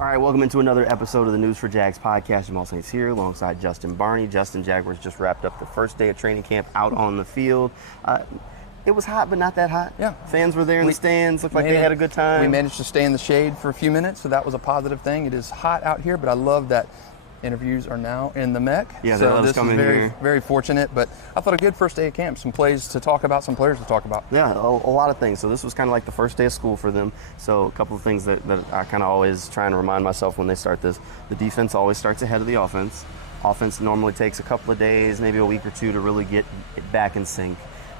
All right, welcome into another episode of the News4JAGs podcast. Jamal St here alongside Justin Barney. Justin, Jaguars just wrapped up the first day of training camp out on the field. It was hot, but not that hot. Yeah. Fans were there in the stands. Looked like they had a good time. We managed to stay in the shade for a few minutes, so that was a positive thing. It is hot out here, but I love that interviews are now in the MEC. Yeah, so this is very, here. very fortunate. But I thought a good first day of camp. Some plays to talk about, some players to talk about. Yeah, a lot of things. So this was kind of like the first day of school for them. So a couple of things that I kind of always try and remind myself when they start this. The defense always starts ahead of the offense. Offense normally takes a couple of days, maybe a week or two to really get it back in sync.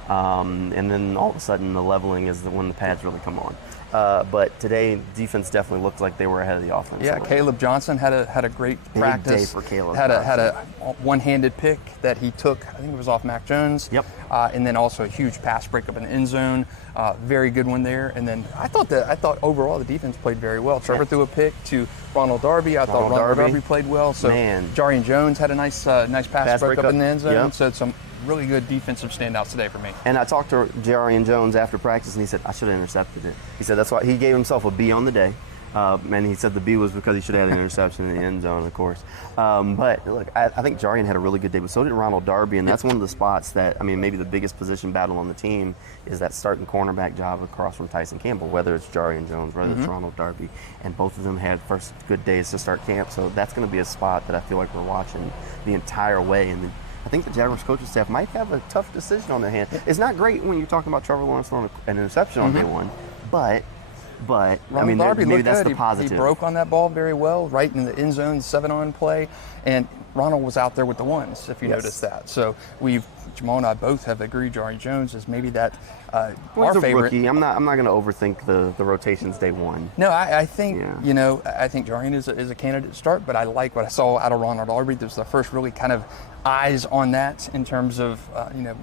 And then all of a sudden the leveling is when the pads really come on. But today, defense definitely looked like they were ahead of the offense. Yeah, Caleb Johnson had a great practice. Big day for Caleb. Had a one-handed pick that he took. I think it was off Mac Jones. Yep. And then also a huge pass breakup in the end zone. Very good one there. And then I thought overall the defense played very well. Trevor threw a pick to Ronald Darby. I thought Ronald Darby played well. So Jarian Jones had a nice pass breakup in the end zone. Yep. So some really good defensive standouts today for me. And I talked to Jarian Jones after practice, and he said, I should have intercepted it. He said that's why he gave himself a B on the day. And he said the B was because he should have had an interception in the end zone, of course. But look, I think Jarian had a really good day, but so did Ronald Darby, and that's one of the spots that, I mean, maybe the biggest position battle on the team is that starting cornerback job across from Tyson Campbell, whether it's Jarian Jones, whether it's Ronald Darby, and both of them had first good days to start camp, so that's going to be a spot that I feel like we're watching the entire way. And I think the Jaguars coaching staff might have a tough decision on their hand. It's not great when you're talking about Trevor Lawrence throwing an interception on day one, but I mean, Darby maybe looked that's good. the positive. He broke on that ball very well, right in the end zone, 7-on play, and Ronald was out there with the ones, if you noticed that. So Jamal and I both have agreed Jarian Jones is maybe that our favorite. Rookie. I'm not going to overthink the rotations day one. No, I think I think Jarian is a candidate to start, but I like what I saw out of Ronald Darby. This was the first really kind of eyes on that in terms of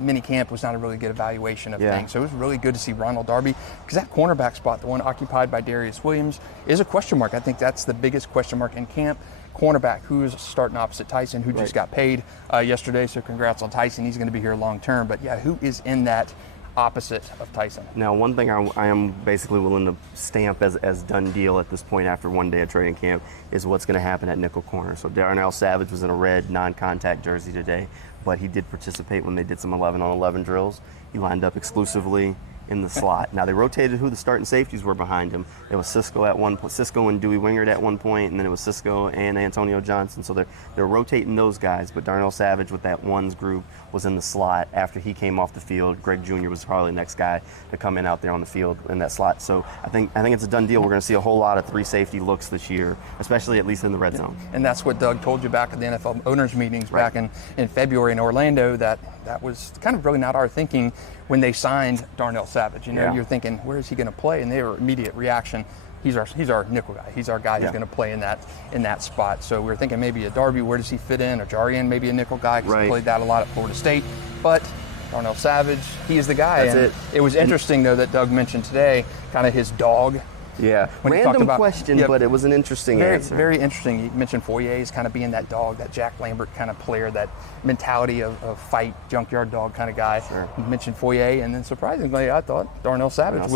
mini camp was not a really good evaluation of things. So it was really good to see Ronald Darby, because that cornerback spot, the one occupied by Darius Williams, is a question mark. I think that's the biggest question mark in camp. Cornerback, who is starting opposite Tyson, who just got paid yesterday. So congrats on Tyson. He's going to be here long term. But yeah, who is in that opposite of Tyson? Now, one thing I am basically willing to stamp as done deal at this point after one day of training camp is what's going to happen at nickel corner. So Darnell Savage was in a red non-contact jersey today, but he did participate when they did some 11-on-11 drills. He lined up exclusively in the slot. Now, they rotated who the starting safeties were behind him. It was Cisco and Dewey Wingard at one point, and then it was Cisco and Antonio Johnson. So they're rotating those guys, but Darnell Savage with that ones group was in the slot after he came off the field. Greg Jr. was probably the next guy to come in out there on the field in that slot. So I think it's a done deal. We're going to see a whole lot of 3 safety looks this year, especially at least in the red zone. And that's what Doug told you back at the NFL owners meetings back in February in Orlando, that was kind of really not our thinking when they signed Darnell Savage. You're thinking, where is he going to play? And their immediate reaction, he's our nickel guy. He's our guy who's going to play in that spot. So we were thinking maybe a Darby, where does he fit in? Or Jarian, maybe a nickel guy, because he played that a lot at Florida State. But Darnell Savage, he is the guy. That's it was interesting, though, that Doug mentioned today kind of his dog. Yeah, random question, but it was an interesting answer. Very interesting. You mentioned Foyer is kind of being that dog, that Jack Lambert kind of player, that mentality of fight, junkyard dog kind of guy. Sure. You mentioned Foyer, and then surprisingly, I thought Darnell Savage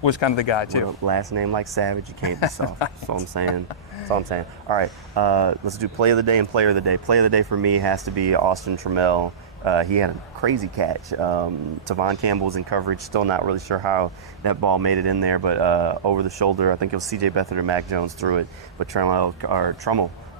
was kind of the guy too. With a last name like Savage, you can't be soft. That's all I'm saying. All right, let's do play of the day and player of the day. Play of the day for me has to be Austin Trammell. He had a crazy catch. Tavon Campbell was in coverage, still not really sure how that ball made it in there, but over the shoulder, I think it was C.J. Beathard or Mac Jones threw it, but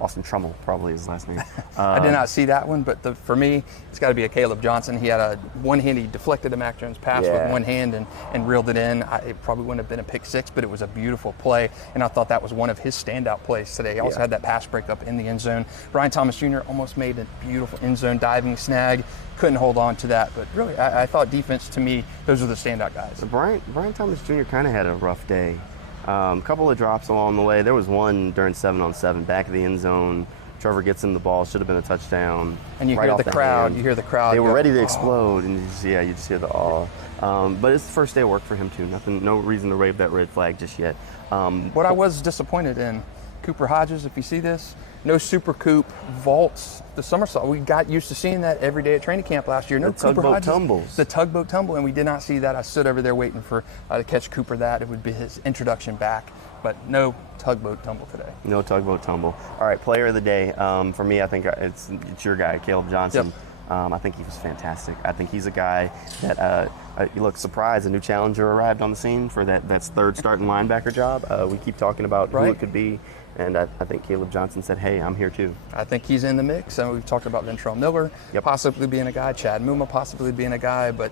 Austin Trummel, probably his last name. I did not see that one, but for me, it's got to be a Caleb Johnson. He had a one hand, he deflected a Mac Jones pass with one hand and reeled it in. It probably wouldn't have been a pick six, but it was a beautiful play, and I thought that was one of his standout plays today. He also had that pass breakup in the end zone. Brian Thomas Jr. almost made a beautiful end zone diving snag. Couldn't hold on to that, but really, I thought defense, to me, those are the standout guys. Brian Thomas Jr. kind of had a rough day. A couple of drops along the way. There was one during 7-on-7, back of the end zone. Trevor gets him the ball, should have been a touchdown. And you hear the crowd. You hear the crowd. They were ready to explode, and you just hear the awe. But it's the first day of work for him too. No reason to wave that red flag just yet. What I was disappointed in, Cooper Hodges, if you see this, no super coop vaults, the somersault. We got used to seeing that every day at training camp last year. No the Cooper tugboat Hodges, tumbles. the tugboat tumble, and we did not see that. I stood over there waiting for to catch Cooper that. It would be his introduction back, but no tugboat tumble today. No tugboat tumble. All right, player of the day. For me, I think it's your guy, Caleb Johnson. Yep. I think he was fantastic. I think he's a guy that you look surprised a new challenger arrived on the scene for that's third starting linebacker job. We keep talking about who it could be, and I think Caleb Johnson said, hey, I'm here too. I think he's in the mix. And we've talked about Ventrell Miller possibly being a guy, Chad Muma possibly being a guy, but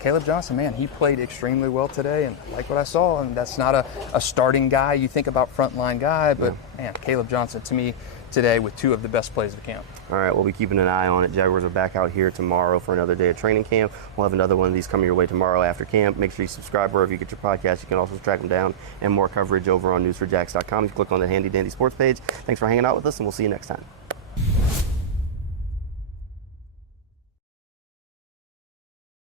Caleb Johnson, man, he played extremely well today, and like what I saw, and that's not a starting guy. You think about frontline guy, but man, Caleb Johnson to me today with 2 of the best plays of the camp. All right, we'll be keeping an eye on it. Jaguars are back out here tomorrow for another day of training camp. We'll have another one of these coming your way tomorrow after camp. Make sure you subscribe wherever you get your podcast. You can also track them down and more coverage over on News4JAGs.com. You click on the handy dandy sports page. Thanks for hanging out with us, and we'll see you next time.